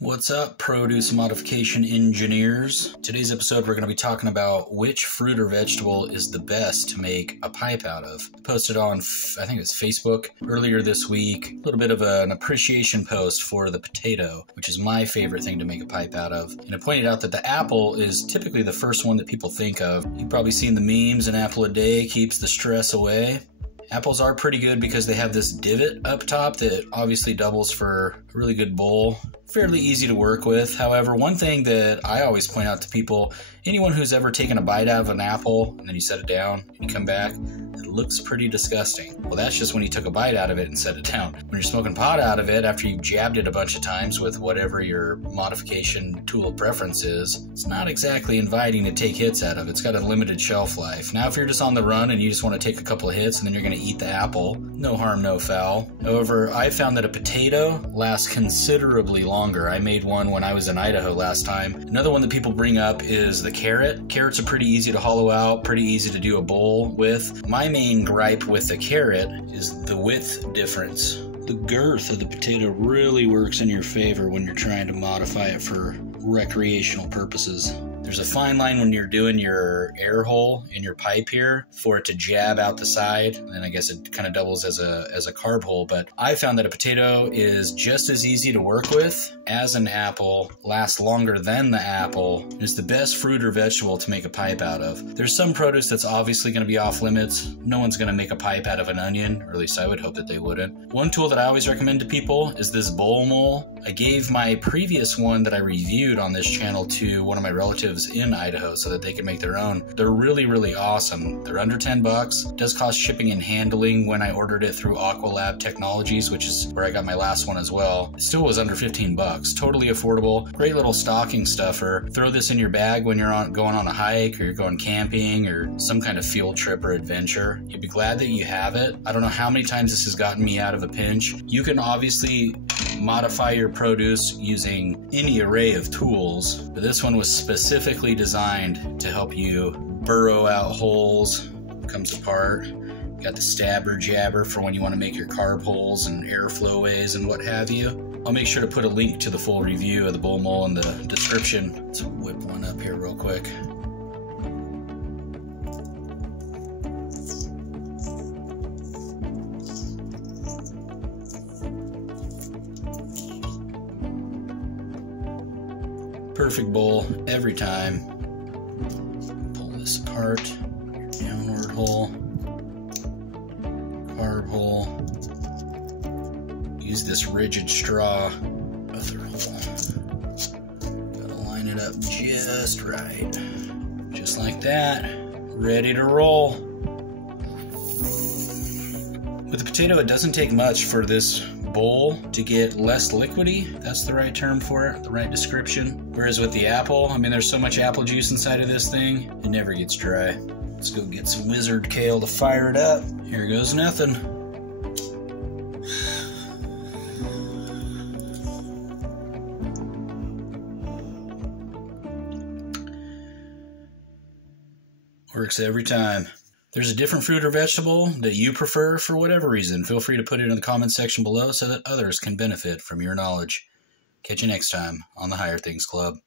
What's up, produce modification engineers? Today's episode we're going to be talking about which fruit or vegetable is the best to make a pipe out of. I posted on, I think it was Facebook, earlier this week, a little bit of an appreciation post for the potato, which is my favorite thing to make a pipe out of. And I pointed out that the apple is typically the first one that people think of. You've probably seen the memes, an apple a day keeps the stress away. Apples are pretty good because they have this divot up top that obviously doubles for a really good bowl. Fairly easy to work with. However, one thing that I always point out to people, anyone who's ever taken a bite out of an apple and then you set it down and you come back, it looks pretty disgusting. Well, that's just when you took a bite out of it and set it down. When you're smoking pot out of it, after you've jabbed it a bunch of times with whatever your modification tool of preference is, it's not exactly inviting to take hits out of. It's got a limited shelf life. Now, if you're just on the run and you just want to take a couple of hits and then you're going to eat the apple, no harm, no foul. However, I found that a potato lasts considerably longer. I made one when I was in Idaho last time. Another one that people bring up is the carrot. Carrots are pretty easy to hollow out, pretty easy to do a bowl with. My main gripe with the carrot is the width difference. The girth of the potato really works in your favor when you're trying to modify it for recreational purposes. There's a fine line when you're doing your air hole in your pipe here for it to jab out the side, and I guess it kind of doubles as a carb hole, but I found that a potato is just as easy to work with as an apple, lasts longer than the apple, and is the best fruit or vegetable to make a pipe out of. There's some produce that's obviously going to be off limits. No one's going to make a pipe out of an onion, or at least I would hope that they wouldn't. One tool that I always recommend to people is this bowl mole. I gave my previous one that I reviewed on this channel to one of my relatives in Idaho so that they can make their own. They're really, really awesome. They're under 10 bucks. It does cost shipping and handling when I ordered it through Aqualab Technologies, which is where I got my last one as well. It still was under 15 bucks. Totally affordable. Great little stocking stuffer. Throw this in your bag when you're going on a hike or you're going camping or some kind of field trip or adventure. You'd be glad that you have it. I don't know how many times this has gotten me out of a pinch. You can obviously modify your produce using any array of tools, but this one was specifically designed to help you burrow out holes. Comes apart. Got the stabber jabber for when you want to make your carb holes and airflow ways and what have you. I'll make sure to put a link to the full review of the bowl mole in the description. Let's whip one up here real quick. Perfect bowl every time. Pull this apart. Downward hole. Carb hole. Use this rigid straw. Other hole. Gotta line it up just right. Just like that. Ready to roll. With the potato, it doesn't take much for this bowl to get less liquidy. That's the right term for it, the right description. Whereas with the apple, I mean, there's so much apple juice inside of this thing, it never gets dry. Let's go get some wizard kale to fire it up. Here goes nothing. Works every time. There's a different fruit or vegetable that you prefer for whatever reason. Feel free to put it in the comments section below so that others can benefit from your knowledge. Catch you next time on the Higher Things Club.